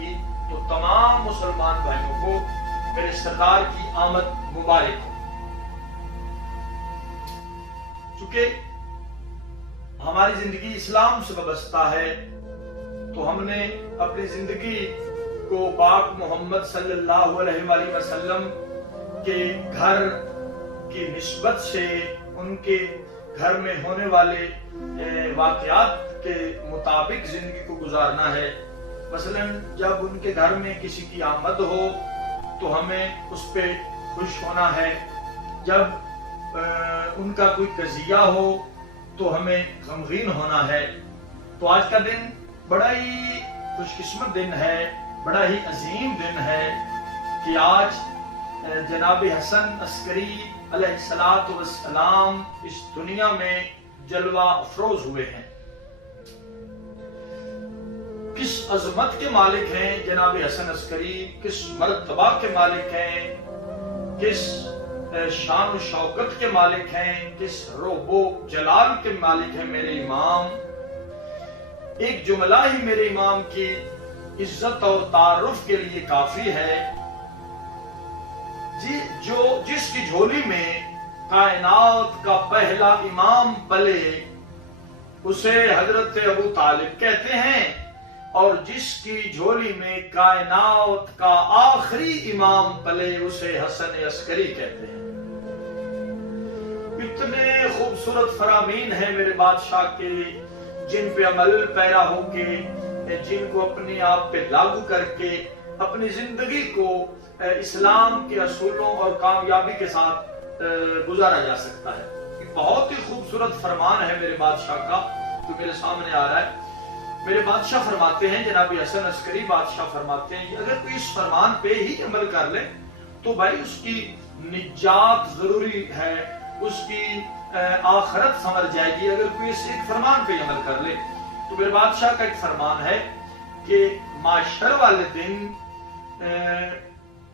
کی تو تمام مسلمان بھائیوں کو میرے سرکار کی آمد مبارک ہو۔ چونکہ ہماری زندگی اسلام سے وابستہ ہے تو ہم نے اپنی زندگی کو پاک محمد صلی اللہ علیہ وآلہ وسلم کے گھر کی نسبت سے ان کے گھر میں ہونے والے واقعات کے مطابق زندگی کو گزارنا ہے۔ مثلا جب ان کے گھر میں کسی کی آمد ہو تو ہمیں اس پہ خوش ہونا ہے، جب ان کا کوئی قضیہ ہو تو ہمیں غمگین ہونا ہے۔ تو آج کا دن بڑا ہی خوش قسمت دن ہے، بڑا ہی عظیم دن ہے کہ آج جناب حسن عسکری علیہ السلام اس دنیا میں جلوہ افروز ہوئے ہیں۔ کس عظمت کے مالک ہیں جناب حسن عسکری، کس مرتبہ کے مالک ہیں، کس شان و شوکت کے مالک ہیں، کس رعب و جلال کے مالک ہیں میرے امام۔ ایک جملہ ہی میرے امام کی عزت اور تعارف کے لیے کافی ہے، جس کی جھولی میں کائنات کا پہلا امام پلے اسے حضرت ابو طالب کہتے ہیں، اور جس کی جھولی میں کائنات کا آخری امام پلے اسے حسن عسکری کہتے ہیں۔ اتنے خوبصورت فرامین ہیں میرے بادشاہ کے، جن پہ عمل پیرا ہو کے، جن کو اپنے آپ پہ لاگو کر کے اپنی زندگی کو اسلام کے اصولوں اور کامیابی کے ساتھ گزارا جا سکتا ہے۔ بہت ہی خوبصورت فرمان ہے میرے بادشاہ کا جو میرے سامنے آ رہا ہے۔ میرے بادشاہ فرماتے ہیں، جناب حسن عسکری بادشاہ فرماتے ہیں، اگر کوئی اس فرمان پہ ہی عمل کر لے تو بھائی اس کی نجات ضروری ہے، اس کی آخرت سمر جائے گی اگر کوئی اس ایک فرمان پہ عمل کر لے۔ تو میرے بادشاہ کا ایک فرمان ہے کہ معاشر والے دن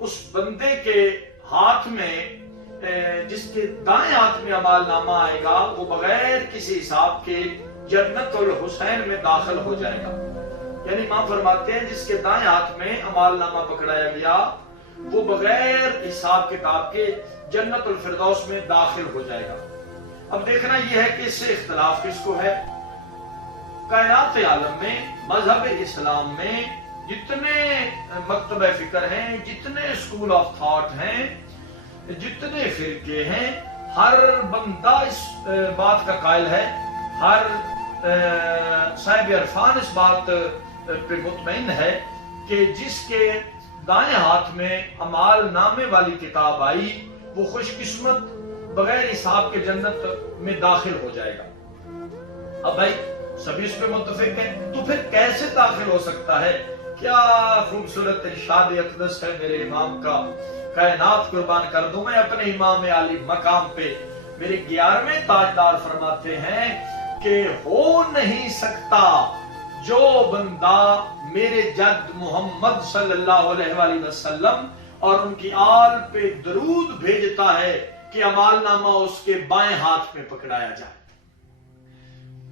اس بندے کے ہاتھ میں، جس کے دائیں ہاتھ میں اعمال نامہ آئے گا، وہ بغیر کسی حساب کے جنت الحسین میں داخل ہو جائے گا۔ یعنی امام فرماتے ہیں جس کے دائیں ہاتھ میں اعمال نامہ پکڑایا گیا وہ بغیر حساب کتاب کے جنت الفردوس میں داخل ہو جائے گا۔ اب دیکھنا یہ ہے کہ اس سے اختلاف کس کو ہے۔ کائنات عالم میں، مذہب اسلام میں جتنے مکتب فکر ہیں، جتنے اسکول آف تھاٹ ہیں، جتنے فرقے ہیں، ہر بندہ اس بات کا قائل ہے، ہر صاحب عرفان اس بات پہ مطمئن ہے کہ جس کے دائیں ہاتھ میں اعمال نامے والی کتاب آئی وہ خوش قسمت بغیر حساب کے جنت میں داخل ہو جائے گا۔ اب بھائی سبھی اس پہ متفق ہیں، تو پھر کیسے داخل ہو سکتا ہے؟ کیا خوبصورت ارشاد اقدس ہے میرے امام کا، کائنات قربان کر دوں میں اپنے امام عالی مقام پہ۔ میرے 11ویں تاجدار فرماتے ہیں کہ ہو نہیں سکتا جو بندہ میرے جد محمد صلی اللہ علیہ وآلہ وسلم اور ان کی آل پہ درود بھیجتا ہے کہ اعمال نامہ اس کے بائیں ہاتھ میں پکڑایا جائے۔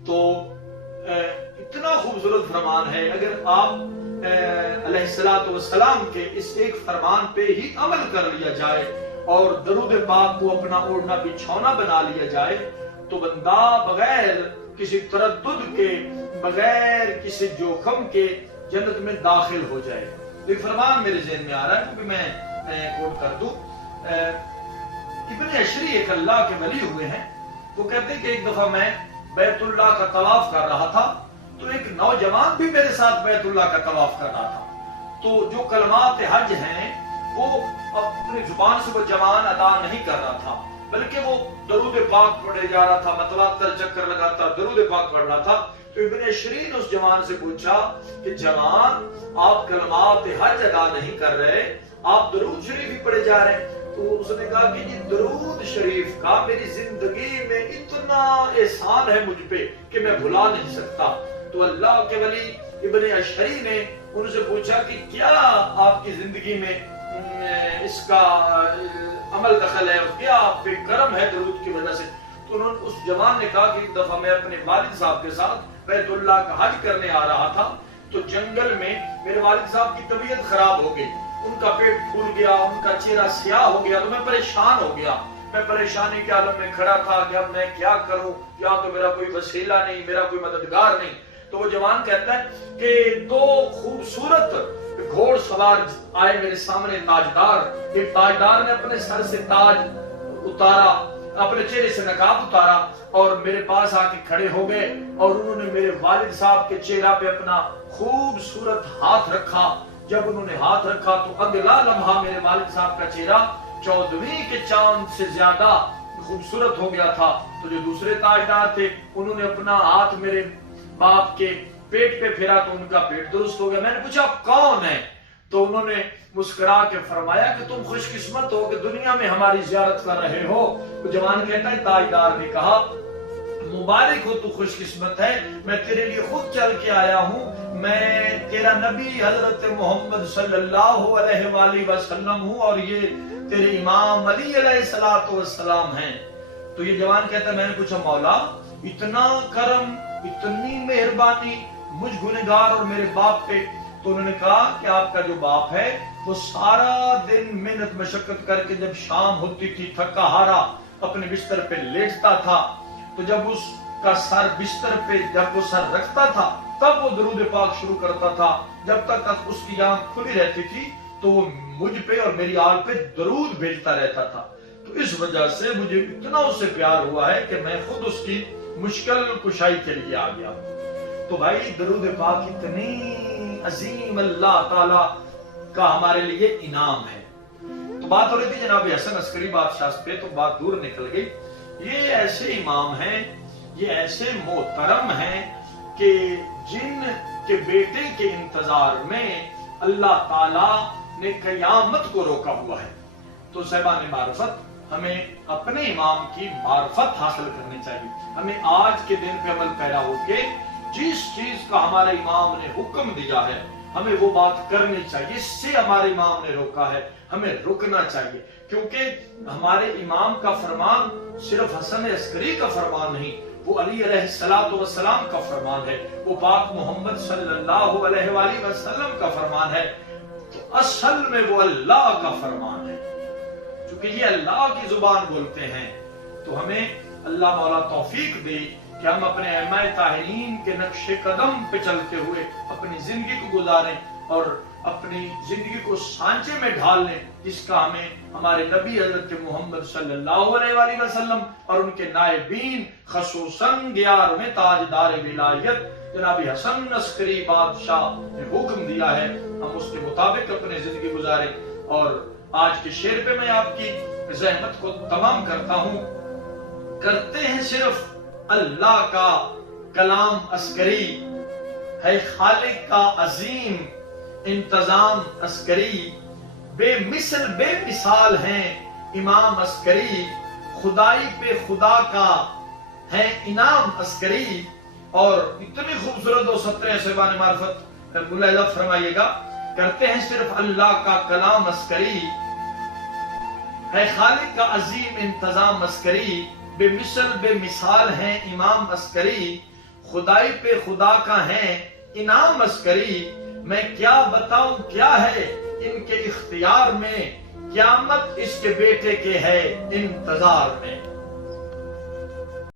تو اتنا خوبصورت فرمان ہے، اگر آپ علیہ السلام کے اس ایک فرمان پہ ہی عمل کر لیا جائے اور درود پاک کو اپنا اوڑھنا بچھونا بنا لیا جائے تو بندہ بغیر کسی تردد کے، بغیر کسی جوخم کے جنت میں داخل ہو جائے۔ ایک فرمان میرے ذہن میں آ رہا ہے کیونکہ میں کوٹ کر دوں۔ ابن عشری ایک اللہ کے ولی ہوئے ہیں، وہ کہتے ہیں کہ ایک دفعہ میں بیت اللہ کا طواف کر رہا تھا تو ایک نوجوان بھی میرے ساتھ بیت اللہ کا طواف کر رہا تھا، تو جو کلمات حج ہیں وہ اپنی زبان سے وہ جوان ادا نہیں کر رہا تھا بلکہ وہ درود پاک پڑھے جا رہا تھا، متواتر چکر لگاتا درود پاک پڑھ رہا تھا۔ تو ابن عشری نے اس جوان سے پوچھا کہ جوان آپ کلمات حج ادا نہیں کر رہے، آپ درود شریف ہی پڑھے جا رہے ہیں۔ تو اس نے کہا کہ یہ درود شریف کا میری زندگی میں اتنا احسان ہے مجھ پہ کہ میں بھلا نہیں سکتا۔ تو اللہ کے ولی ابن عشری نے ان سے پوچھا کہ کیا آپ کی زندگی میں اس کا عمل دخل ہے اور کیا آپ پہ کرم ہے درود کی وجہ سے؟ تو انہوں نے اس جوان نے کہا کہ ایک دفعہ میں اپنے والد صاحب کے ساتھ بیت اللہ کا حج کرنے آ رہا تھا تو جنگل میں میرے والد صاحب کی طبیعت خراب ہو گئی، ان کا پیٹ پھول گیا، ان کا چہرہ سیاہ ہو گیا، تو میں پریشان ہو گیا. میں پریشانی کے عالم میں کھڑا تھا کہ اب میں کیا کروں، یہاں تو میرا کوئی وسیلہ نہیں، میرا کوئی مددگار نہیں. تو وہ جوان کہتا ہے کہ دو خوبصورت گھوڑ سوار آئے میرے سامنے، تاجدار. ایک تاجدار نے اپنے سر سے تاج اتارا، اپنے چہرے سے نقاب اتارا اور میرے پاس آ کے کھڑے ہو گئے، اور انہوں نے میرے والد صاحب کے چہرہ پہ اپنا خوبصورت ہاتھ رکھا. جب انہوں نے ہاتھ رکھا تو اگلا لمحہ میرے والد صاحب کا چہرہ 14ویں کے چاند سے زیادہ خوبصورت ہو گیا تھا. تو جو دوسرے تاجدار تھے انہوں نے اپنا ہاتھ میرے باپ کے پیٹ پہ پھیرا تو ان کا پیٹ درست ہو گیا. میں نے پوچھا کون ہے؟ تو انہوں نے مسکرا کے فرمایا کہ تم خوش قسمت ہو کہ دنیا میں ہماری زیارت کر رہے ہو. تو جوان کہتا ہے تاجدار نے کہا مبارک ہو، تو خوش قسمت ہے، میں تیرے لیے خود چل کے آیا ہوں، میں تیرا نبی حضرت محمد صلی اللہ علیہ وآلہ وسلم ہوں، اور یہ تیرے امام علی علیہ السلام ہیں. تو یہ جوان کہتا ہے میں نے پوچھا مولا اتنا کرم، اتنی مہربانی مجھ گنہگار اور میرے باپ پہ؟ تو انہوں نے کہا کہ آپ کا جو باپ ہے وہ سارا دن محنت مشقت کر کے جب شام ہوتی تھی تھکا ہارا اپنے بستر پہ لیٹتا تھا، تو جب اس کا سر بستر پہ جب وہ سر رکھتا تھا تب وہ درود پاک شروع کرتا تھا. جب تک اس کی آنکھ کھلی رہتی تھی تو وہ مجھ پہ اور میری آل پہ درود بھیجتا رہتا تھا. تو اس وجہ سے مجھے اتنا اس سے پیار ہوا ہے کہ میں خود اس کی مشکل کشائی کے لیے آ گیا. تو بھائی درود پاک اتنی عظیم اللہ تعالی کا ہمارے لیے انعام ہے. تو بات ہو رہی تھی جناب حسن عسکری بادشاہ پہ، تو بات دور نکل گئی. یہ ایسے امام ہیں، یہ ایسے محترم ہیں کہ جن کے بیٹے کے انتظار میں اللہ تعالیٰ نے قیامت کو روکا ہوا ہے. تو صاحبان معرفت ہمیں اپنے امام کی معرفت حاصل کرنی چاہیے. ہمیں آج کے دن پہ عمل پیرا ہو کے جس چیز کا ہمارے امام نے حکم دیا ہے ہمیں وہ بات کرنی چاہیے. اس سے ہمارے امام نے روکا ہے ہمیں رکنا چاہیے، کیونکہ ہمارے امام کا فرمان صرف حسن عسکری کا فرمان نہیں، وہ علی علیہ السلام کا فرمان ہے، وہ پاک محمد صلی اللہ علیہ وآلہ وسلم کا فرمان ہے. تو اصل میں وہ اللہ کا فرمان ہے. چونکہ یہ اللہ کی زبان بولتے ہیں تو ہمیں اللہ مولا توفیق دے کہ ہم اپنے ائمہ طاہرین کے نقش قدم پہ چلتے ہوئے اپنی زندگی کو گزاریں اور اپنی زندگی کو سانچے میں ڈھال لیں جس کا ہمیں ہمارے نبی حضرت محمد صلی اللہ علیہ وآلہ وسلم اور ان کے نائبین خصوصاً 11ویں تاجدار ولایت جناب حسن عسکری بادشاہ نے حکم دیا ہے ہم اس کے مطابق اپنی زندگی گزاریں. اور آج کے شعر پہ میں آپ کی زحمت کو تمام کرتا ہوں. کرتے ہیں صرف اللہ کا کلام عسکری، ہے خالق کا عظیم انتظام عسکری، بے مثل بے مثال ہیں امام عسکری، خدائی پہ خدا کا ہے انعام عسکری. اور اتنی خوبصورت دو سطریں صاحبان معرفت ملاحظہ فرمائیے گا. کرتے ہیں صرف اللہ کا کلام عسکری، ہے خالق کا عظیم انتظام عسکری، بے مثل بے مثال ہیں امام عسکری، خدائی پہ خدا کا ہے انعام عسکری. میں کیا بتاؤں کیا ہے ان کے اختیار میں، قیامت اس کے بیٹے کے ہے انتظار میں.